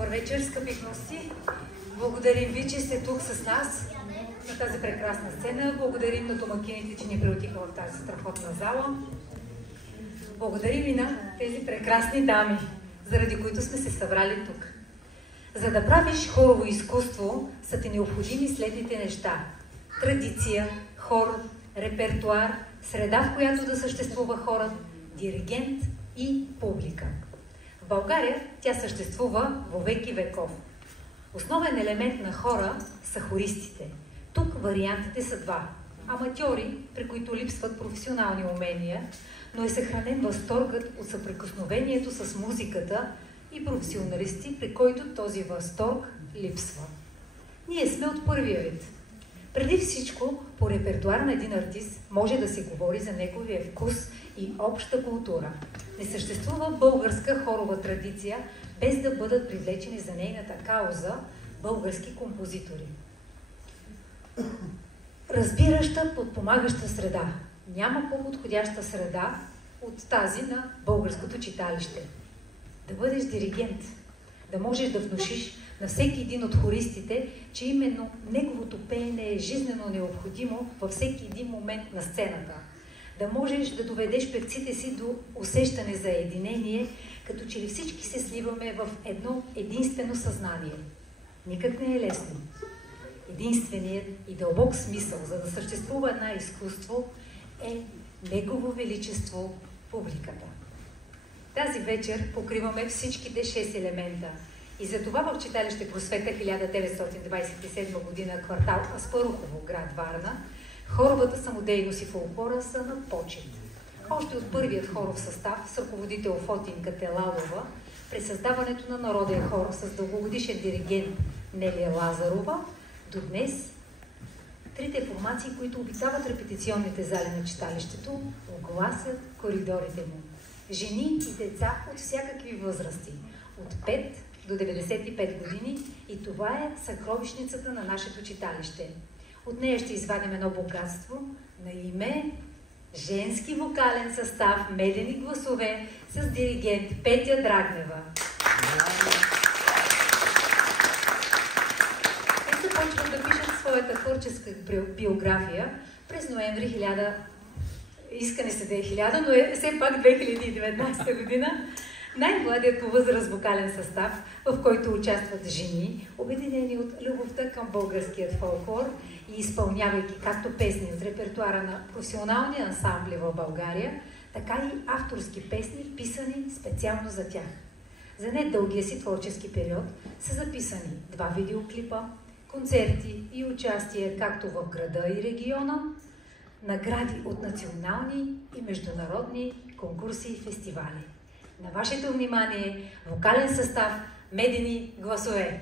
Добър вечер, скъпи гости! Благодарим ви, че сте тук с нас на тази прекрасна сцена. Благодарим на домакините, че ни приютиха в тази страхотна зала. Благодарим и на тези прекрасни дами, заради които сме се събрали тук. За да правиш хорово изкуство, са ти необходими следните неща: традиция, хор, репертуар, среда, в която да съществува хорът, диригент и публика. В България тя съществува во веки веков. Основен елемент на хора са хористите. Тук вариантите са два. Аматьори, при които липсват професионални умения, но е съхранен възторгът от съприкосновението с музиката, и професионалисти, при който този възторг липсва. Ние сме от първия вид. Преди всичко, по репертуар на един артист може да се говори за неговия вкус и обща култура. Не съществува българска хорова традиция, без да бъдат привлечени за нейната кауза български композитори. Разбираща, подпомагаща среда. Няма по-подходяща среда от тази на българското читалище. Да бъдеш диригент, да можеш да внушиш на всеки един от хористите, че именно неговото пеене е жизнено необходимо във всеки един момент на сцената. Да можеш да доведеш певците си до усещане за единение, като че ли всички се сливаме в едно единствено съзнание. Никак не е лесно. Единственият и дълбок смисъл, за да съществува една изкуство, е Негово величество публиката. Тази вечер покриваме всичките 6 елемента. И затова в читалище Просвета 1927 година, квартал Аспарухово, град Варна, хоровата самодейност и фолклора са на почет. Още от първият хоров състав с ръководител Фотинка Телалова, при създаването на народен хор с дългогодишен диригент Нелия Лазарова, до днес трите формации, които обитават репетиционните зали на читалището, огласят коридорите му. Жени и деца от всякакви възрасти, от 5 до 95 години, и това е съкровищницата на нашето читалище. От нея ще извадим едно богатство на име женски вокален състав "Медени гласове" с диригент Петя Драгнева. Те започват да пишат своята творческа биография през ноември искане се да е 1000, но е все пак 2019 година. Най-младият по възраст вокален състав, в който участват жени, обединени от любовта към българският фолклор и изпълнявайки както песни от репертуара на професионални ансамбли в България, така и авторски песни, писани специално за тях. За недългия си творчески период са записани 2 видеоклипа, концерти и участие както в града и региона, награди от национални и международни конкурси и фестивали. На вашето внимание вокален състав "Медени гласове".